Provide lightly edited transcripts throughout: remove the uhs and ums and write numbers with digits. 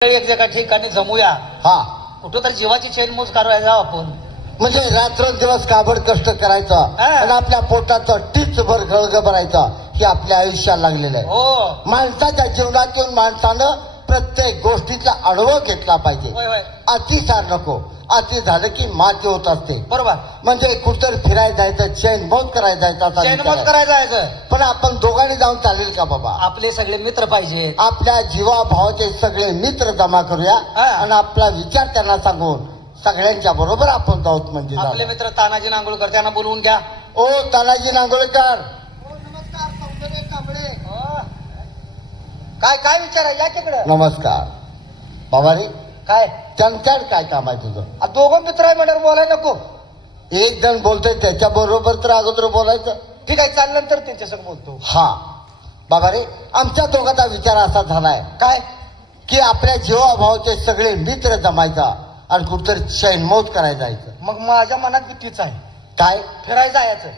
एक एका ठिकाणी जमूया, हा कुठं तर जीवाची चैन मोज करूया जाऊ आपण. म्हणजे रात्रंदिवस काबड कष्ट करायचं हा. आणि आपल्या पोटाचं टीच भर गळग भरायचं हे आपल्या आयुष्याला लागलेलं आहे. हो माणसाच्या जीवनात येऊन माणसानं प्रत्येक गोष्टीतला अनुभव घेतला पाहिजे. होय होय अतिसार नको. अति झालं की माती होत असते. बरोबर. म्हणजे कुठतर फिरायला जायचं, चैन मौज करायला जायचं असा चैन विचार मोज आहे. करायला जायचं. पण आपण दोघांनी जाऊन चालेल का बाबा? आपले सगळे मित्र पाहिजे. आपल्या जीवाभावाचे सगळे मित्र जमा करूया हा. आणि आपला विचार त्यांना सांगून सगळ्यांच्या बरोबर आपण जाऊत म्हणजे आपले झालं. मित्र तानाजी नांगोळकर त्यांना बोलवून घ्या. ओ तानाजी नांगोळकर, काय काय विचार आहे या तिकडं. नमस्कार. बाबा रे, काय त्यांच्याकडे काय काम आहे तुझं? दोघं मित्र आहे म्हणल्यावर बोलायला नको. एक जण बोलतोय त्याच्या बरोबर तर अगोदर बोलायचं. ठीक आहे चालल्यानंतर त्यांच्यासंग बोलतो. हा बाबा रे, आमच्या दोघांचा विचार असा झालाय काय की आपल्या जीवाभावाचे सगळे मित्र जमायचा आणि कुठतरी चैनमौज करायला जायचं. मग माझ्या मनात बी तीच आहे. काय फिरायला जायचं.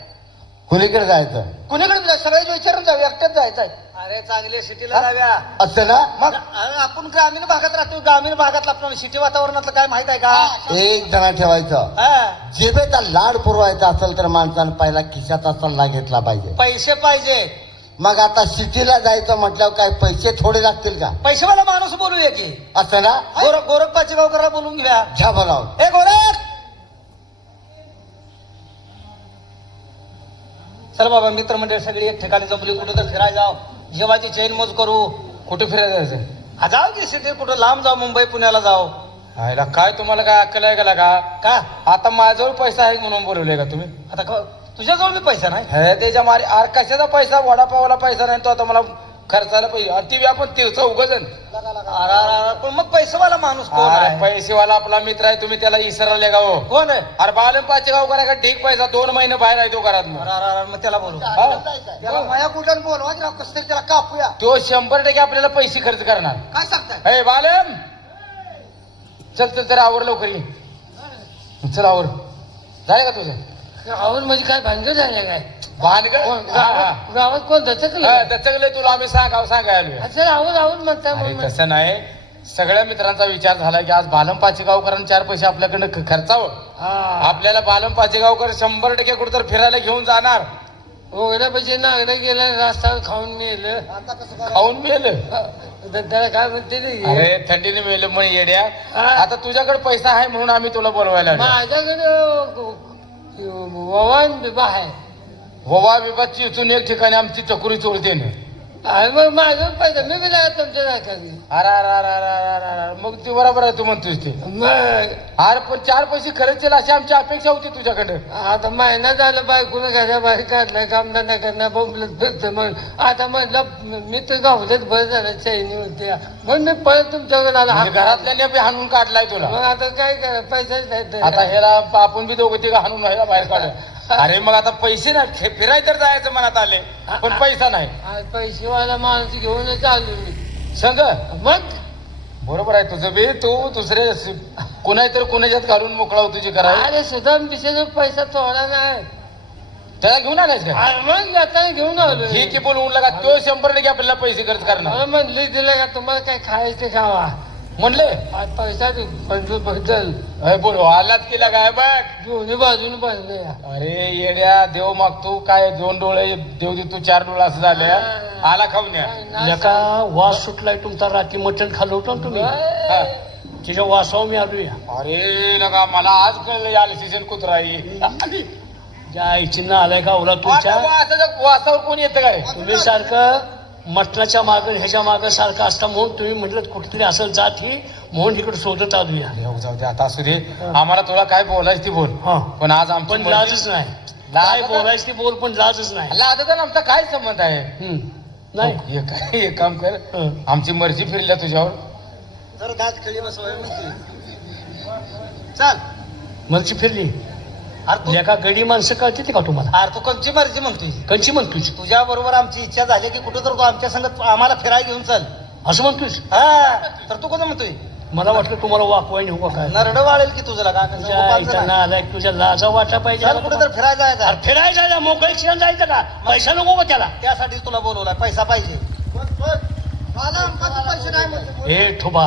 कुणीकडे जायचं? कुणीकडे सगळ्याच विचारून जाऊ. एकट्याच जायचं आहे. अरे चांगले सिटीला जाऊया. असं ना? मग आपण ग्रामीण भागात राहतो. ग्रामीण भागातलं आपलं सिटी वातावरणातलं काय माहित आहे का? एक जण ठेवायचं. हा. जिभेचा लाड पुरवायचा असेल तर माणसानं पहिला खिशाचा सल्ला घेतला पाहिजे. पैसे पाहिजे. मग आता सिटीला जायचं म्हटल्यावर काय पैसे थोडे लागतील का? पैसेवाला माणूस बोलूया की. असं ना? गोरख पाचेगावकरला बोलून घ्या. घ्या बोलावून. ए गोरख, चल बाबा मित्रमंडळ सगळी एक ठिकाणी जमली. कुठं तर फिरायला जाऊ. जेवायची चैन मोज करू. कुठे फिरायला जायचं? जाऊ की सिटी कुठं लांब जाऊ. मुंबई पुण्याला जाऊ. आयला काय तुम्हाला काय अक्कल आहे का का? का आता माझ्याजवळ पैसा आहे म्हणून बोलवले का तुम्ही? आता तुझ्याजवळ बी पैसा नाही. हे त्याच्या मारे अरे कशाचा पैसा? वडापावाला पैसा नाही तो आता मला खर्चाला पैसे. आणि ती बी आपण तिरचं उगजन. पण मग पैसेवाला माणूस कोण आहे? पैसेवाला आपला मित्र आहे, तुम्ही त्याला इसरले का हो? कोण आहे? अरे बालन पाचे गाव करा का ठीक पैसा 2 महिने बाहेर आहे तो घरात. मग त्याला बोलू. हा? त्याला माया कुठं बोलवा की कसं तरी त्याला कापूया. तो 100% आपल्याला पैसे खर्च करणार. काय सांगताय? हे बालन, चल चल तर आवर लवकर ये. चल आवर. झालं का तुझं? आवड म्हणजे काय भानगड झालं काय? भानगड गावात कोण दचकलं? दचकले तुला आम्ही सांगायला आलोय. सर आवड आवड म्हणताय अरे म्हणून. तसं नाही. सगळ्या मित्रांचा विचार झाला की आज बालम पाचेगावकरांना 4 पैसे आपल्याकडनं खर्चावं. हा आपल्याला बालम पाचेगावकर 100% कुठेतरी फिरायला घेऊन जाणार. ओढ्या पाहिजे नागडं गेलं रस्ता खाऊन मेलं. खाऊन मेलं. त्याला काय म्हणते ते? अरे थंडीने मेलं म्हणे येड्या. हा. आता तुझ्याकडे पैसा आहे म्हणून आम्ही तुला बोलवायला आलो. माझ्याकडे ववान बिबा आहे. ववा बिबा चिचून एक ठिकाणी आमची चकुरी चोळते ना. अरे मग माझं पैसा मी बी लागत तुमच्या नाकाने. अरे अरे अरे अरे अरे अरे मग ती बरोबर आहे तू म्हणतोस ते. मग अरे पण 4 पैसे खर्च अशी आमची अपेक्षा होती तुझ्याकडे. आता महिना झाला बायकोनं घराबाहेर काढलाय, कामधंदा करणार बोंबलत फिरतं. मग आता म्हटलं मी तर गावल्यात बरं झालं चैनी होत्या म्हणून मी परत तुमच्याकडे आला. म्हणजे घरातल्याने बी हाणून काढलाय तुला. मग आता काय करा, पैसाच नाही तर. आता ह्याला आपण बी दोघं तिघं हाणून ह्याला बाहेर काढ. अरे मग आता पैसे नाही, फिराय तर जायचं मनात आले पण पैसा नाही. आज पैसेवाला माणूस घेऊनच आलो मी. संग मग बरोबर आहे तुझं बी. तू दुसरे कुणा तर कुणाच्यात घालून मोकळा तुझी कराय. अरे सुद्धा पिशेचा पैसा थोडा नाही. त्याला घेऊन आलायस का? अरे मग येताना घेऊन आलो. हे की बोलवून लागा तो 100% आपल्याला पैसे खर्च करणार मला म्हणले दिलं का तुम्हाला काय खायचं ते खावा. म्हणले. आज पैसा पंचवीस बद्दल बोल आलाच केला काय बघ. दोन्ही बाजूने बसले. अरे येड्या देव मागतो काय 2 डोळे देव दे तू 4 डोळे असं झाले. आला खाऊन या. एका वास सुटलाय तुमचा. रात्री मटण खाल्लं होतं ना तुम्ही. हा. तिच्या वासावर मी आलोय. अरे लगा मला आज कळलं आलं सीजन कुत्राई. ज्या आईची ना आलाय का ओला तुमच्या. वासावर कोण येतं का रे? तुम्ही सारखं मटणाच्या मागं ह्याच्या मागं सारखं असता म्हणून तुम्ही म्हटलं कुठेतरी असेल जात ही म्हणून इकडे शोधत आलोया. जाऊ दे आता असू दे. आम्हाला तुला काय बोलायचं ती बोल. हा पण आज आमची पण लाजच नाही. काय बोलायचं ते बोल पण लाजच नाही. लाजचा आमचा काय संबंध आहे? नाही एक काम कर. आमची मर्जी फिरल्या तुझ्यावर. तर दात खेळी बसवाय म्हणते. चल. मर्जी फिरली. अरे एका गडी माणसं कळते ते का तुम्हाला? तू कोणची मर्जी म्हणतोय? कंची म्हणतोय. तुझ्या बरोबर आमची इच्छा झाली की कुठं तर तू आमच्या संगत आम्हाला फिरायला घेऊन चल. असं म्हणतोय. हा तर तू कसं म्हणतोय? मला वाटलं तुम्हाला वाकवाय नेऊ का काय. नरड वाळेल की तुझं का तुझ्या इथं ना आलाय तुझ्या लाजा वाटा पाहिजे. कुठं तर फिरायला जायचं. अरे फिरायला जायला मोकळी क्षण जायचं का? पैसा नको का त्याला? त्यासाठीच तुला बोलवलाय. पैसा पाहिजे. पैसे नाही म्हणते. हे ठोबा